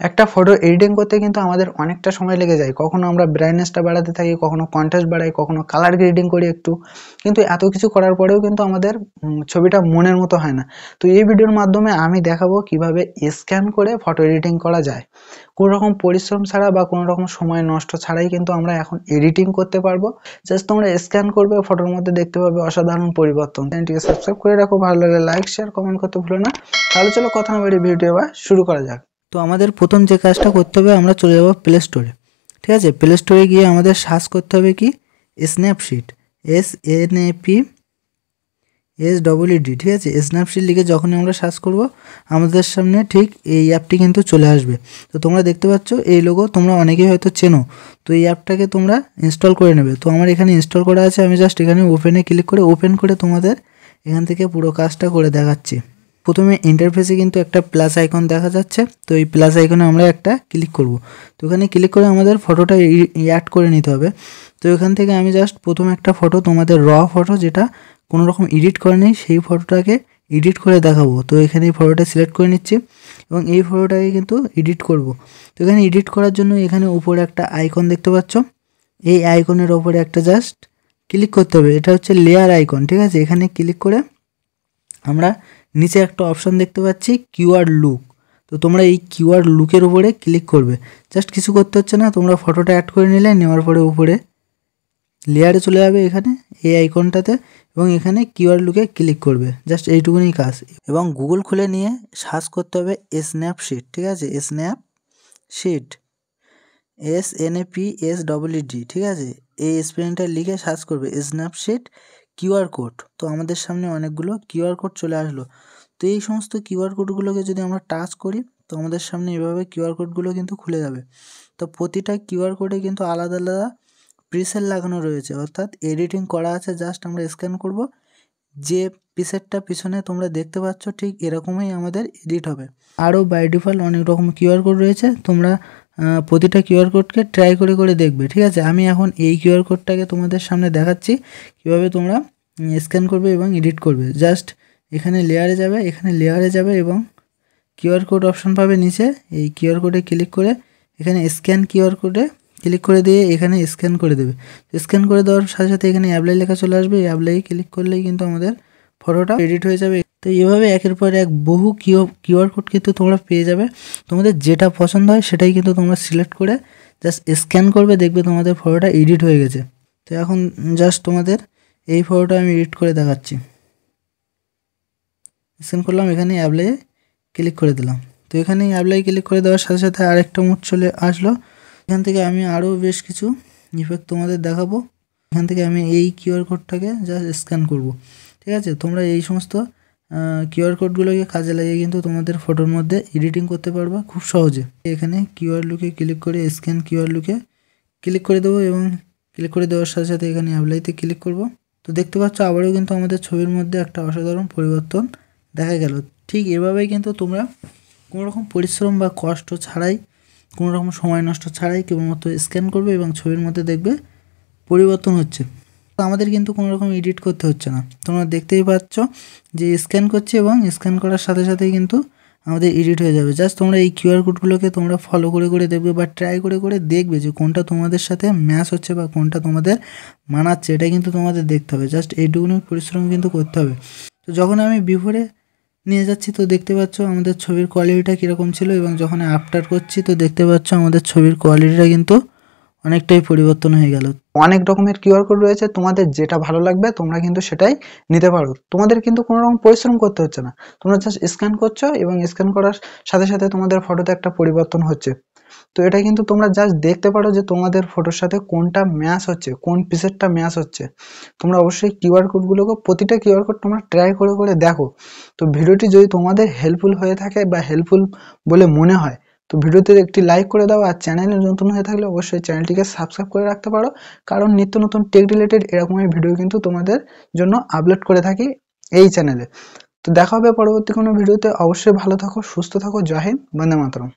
একটা photo editing করতে কিন্তু আমাদের অনেকটা সময় লেগে যায়। কখনো আমরা ব্রাইটনেসটা বাড়াতে থাকি, কখনো কন্ট্রাস্ট বাড়াই, কখনো কালার গ্রেডিং করি একটু, কিন্তু এত কিছু করার পরেও কিন্তু আমাদের ছবিটা মনের মতো হয় না। তো এই ভিডিওর মাধ্যমে আমি দেখাবো কিভাবে স্ক্যান করে ফটো এডিটিং করা যায়। কোনো রকম পরিশ্রম ছাড়া বা কোনো রকম সময় নষ্ট ছাড়াই কিন্তু আমরা এখন এডিটিং করতে পারবো। জাস্ট তোমরা স্ক্যান করবে, ফটোর মধ্যে দেখতে পাবে অসাধারণ পরিবর্তন। চ্যানেলটিকে সাবস্ক্রাইব করে রাখো, ভালো লাগলে লাইক শেয়ার কমেন্ট করতে ভুলো না। তাহলে চলো কথা না বাড়িয়ে ভিডিও এবার শুরু করা যাক। তো আমাদের প্রথম যে কাজটা করতে হবে, আমরা চলে যাব প্লে স্টোরে। ঠিক আছে, প্লে স্টোরে গিয়ে আমাদের সার্চ করতে হবে কি স্ন্যাপশিট, SNAPSEED। ঠিক আছে, স্ন্যাপশিট লিখে যখন আমরা সার্চ করব আমাদের সামনে ঠিক এই অ্যাপটি কিন্তু চলে আসবে। তো তোমরা দেখতে পাচ্ছ এই লোগো, তোমরা অনেকেই হয়তো চেনো। তো এই অ্যাপটাকে তোমরা ইনস্টল করে নেবে। তো আমার এখানে ইনস্টল করা আছে, আমি জাস্ট এখানে ওপেনে ক্লিক করে ওপেন করে তোমাদের এখান থেকে পুরো কাজটা করে দেখাচ্ছি। প্রথমে ইন্টারফেসে কিন্তু একটা প্লাস আইকন দেখা যাচ্ছে। তো এই প্লাস আইকনে আমরা একটা ক্লিক করব। তো এখানে ক্লিক করে আমাদের ফটোটা অ্যাড করে নিতে হবে। তো এখান থেকে আমি জাস্ট প্রথমে একটা ফটো, তোমাদের র ফটো যেটা কোনো রকম এডিট করে নেই, সেই ফটোটাকে এডিট করে দেখাবো। তো এখানে এই ফটোটা সিলেক্ট করে নিচ্ছি এবং এই ফটোটাকে কিন্তু এডিট করব। তো এখানে এডিট করার জন্য এখানে উপরে একটা আইকন দেখতে পাচ্ছ, এই আইকনের ওপরে একটা জাস্ট ক্লিক করতে হবে। এটা হচ্ছে লেয়ার আইকন। ঠিক আছে, এখানে ক্লিক করে আমরা নিচে একটা অপশন দেখতে পাচ্ছি কিওয়ার্ড লুক। তো তোমরা এই কিওয়ার্ড লুকের উপরে ক্লিক করবে। জাস্ট কিছু করতে হচ্ছে না, তোমরা ফটোটা অ্যাড করে নিলে, নেওয়ার পরে উপরে লেয়ারে চলে যাবে এখানে এই আইকনটাতে এবং এখানে কিওয়ার্ড লুকে ক্লিক করবে। জাস্ট এইটুকুনি কাজ। এবং গুগল খুলে নিয়ে সার্চ করতে হবে স্ন্যাপশিট। ঠিক আছে, স্ন্যাপশিট, SNAPSEED। ঠিক আছে, এই স্পেলিংটা লিখে সার্চ করবে স্ন্যাপশিট কিউআর কোড। তো আমাদের সামনে অনেকগুলো কিউআর কোড চলে আসলো। তো এই সমস্ত কিউআর কোডগুলোকে যদি আমরা টাচ করি তো আমাদের সামনে এভাবে কিউআর কোডগুলো কিন্তু খুলে যাবে। তো প্রতিটা কিউআর কোডে কিন্তু আলাদা আলাদা প্রিসেট লাগানো রয়েছে, অর্থাৎ এডিটিং করা আছে। জাস্ট আমরা স্ক্যান করব, যে প্রিসেটটা পিছনে তোমরা দেখতে পাচ্ছ ঠিক এরকমই আমাদের এডিট হবে। আরও বাই ডিফল্ট অনেক রকম কিউআর কোড রয়েছে, তোমরা প্রতিটা কিউআর কোডকে ট্রাই করে করে দেখবে। ঠিক আছে, আমি এখন এই কিউআর কোডটাকে তোমাদের সামনে দেখাচ্ছি কীভাবে তোমরা স্ক্যান করবে এবং এডিট করবে। জাস্ট এখানে লেয়ারে যাবে এবং কিউআর কোড অপশন পাবে নিচে। এই কিউআর কোডে ক্লিক করে এখানে স্ক্যান কিউআর কোডে ক্লিক করে দিয়ে এখানে স্ক্যান করে দেবে। স্ক্যান করে দেওয়ার সাথে সাথে এখানে অ্যাপ্লাই লেখা চলে আসবে। এই অ্যাপ্লাই ক্লিক করলেই কিন্তু আমাদের ফটোটা এডিট হয়ে যাবে। তো এইভাবে একের পর এক বহু কিউআর কোড কিন্তু তোমরা পেয়ে যাবে। তোমাদের যেটা পছন্দ হয় সেটাই কিন্তু তোমরা সিলেক্ট করে জাস্ট স্ক্যান করবে, দেখবে তোমাদের ফটোটা এডিট হয়ে গেছে। তো এখন জাস্ট তোমাদের এই ফটোটা আমি এডিট করে দেখাচ্ছি। স্ক্যান করলাম, এখানে অ্যাপ্লাই ক্লিক করে দিলাম। তো এখানে অ্যাপ্লাই ক্লিক করে দেওয়ার সাথে সাথে আরেকটা মোড চলে আসলো। এখান থেকে আমি আরও বেশ কিছু ইফেক্ট তোমাদের দেখাবো। এখান থেকে আমি এই কিউআর কোডটাকে জাস্ট স্ক্যান করব। ঠিক আছে, তোমরা এই সমস্ত কিউআর কোডগুলোকে কাজে লাগিয়ে কিন্তু তোমাদের ফটোর মধ্যে এডিটিং করতে পারবে খুব সহজে। এখানে কিউআর লুকে ক্লিক করে স্ক্যান কিউআর লুকে ক্লিক করে দেবো এবং ক্লিক করে দেওয়ার সাথে সাথে এখানে অ্যাপ্লাইতে ক্লিক করব। তো দেখতে পাচ্ছ আবারও কিন্তু আমাদের ছবির মধ্যে একটা অসাধারণ পরিবর্তন দেখা গেল। ঠিক এভাবেই কিন্তু তোমরা কোনো রকম পরিশ্রম বা কষ্ট ছাড়াই, কোনো রকম সময় নষ্ট ছাড়াই কেবলমাত্র স্ক্যান করবে এবং ছবির মধ্যে দেখবে পরিবর্তন হচ্ছে। তো আমাদের কিন্তু কোনো রকম এডিট করতে হচ্ছে না। তোমরা দেখতেই পাচ্ছ যে স্ক্যান করছে এবং স্ক্যান করার সাথে সাথেই কিন্তু আমাদের এডিট হয়ে যাবে। জাস্ট তোমরা এই কিউআর কোডগুলোকে তোমরা ফলো করে করে দেখবে বা ট্রাই করে করে দেখবে যে কোনটা তোমাদের সাথে ম্যাচ হচ্ছে বা কোনটা তোমাদের মানাচ্ছে, এটা কিন্তু তোমাদের দেখতে হবে। জাস্ট এইটুকুনি পরিশ্রম কিন্তু করতে হবে। তো যখন আমি বিফোরে নিয়ে যাচ্ছি তো দেখতে পাচ্ছ আমাদের ছবির কোয়ালিটিটা কীরকম ছিল এবং যখন আফটার করছি তো দেখতে পাচ্ছ আমাদের ছবির কোয়ালিটিটা কিন্তু অনেকটাই পরিবর্তন হয়ে গেল। অনেক রকমের কিউআর কোড রয়েছে, তোমাদের যেটা ভালো লাগবে তোমরা কিন্তু সেটাই নিতে পারো। তোমাদের কিন্তু কোনো রকম পরিশ্রম করতে হচ্ছে না, তোমরা জাস্ট স্ক্যান করছো এবং স্ক্যান করার সাথে সাথে তোমাদের ফটোতে একটা পরিবর্তন হচ্ছে। তো এটা কিন্তু তোমরা জাস্ট দেখতে পারো যে তোমাদের ফটোর সাথে কোনটা ম্যাচ হচ্ছে, কোন পিসেরটা ম্যাচ হচ্ছে। তোমরা অবশ্যই কিউআর কোডগুলোকে প্রতিটা কিউআর কোড তোমরা ট্রাই করে করে দেখো। তো ভিডিওটি যদি তোমাদের হেল্পফুল হয়ে থাকে বা হেল্পফুল বলে মনে হয় তো ভিডিওতে একটি লাইক করে দাও। আর চ্যানেলে নতুন হয়ে থাকলে অবশ্যই চ্যানেলটিকে সাবস্ক্রাইব করে রাখতে পারো, কারণ নিত্য নতুন টেক রিলেটেড এরকমই ভিডিও কিন্তু তোমাদের জন্য আপলোড করে থাকি এই চ্যানেলে। তো দেখা হবে পরবর্তী কোনো ভিডিওতে। অবশ্যই ভালো থাকো, সুস্থ থাকো। জয় হিন্দ, বন্দে মাতরম।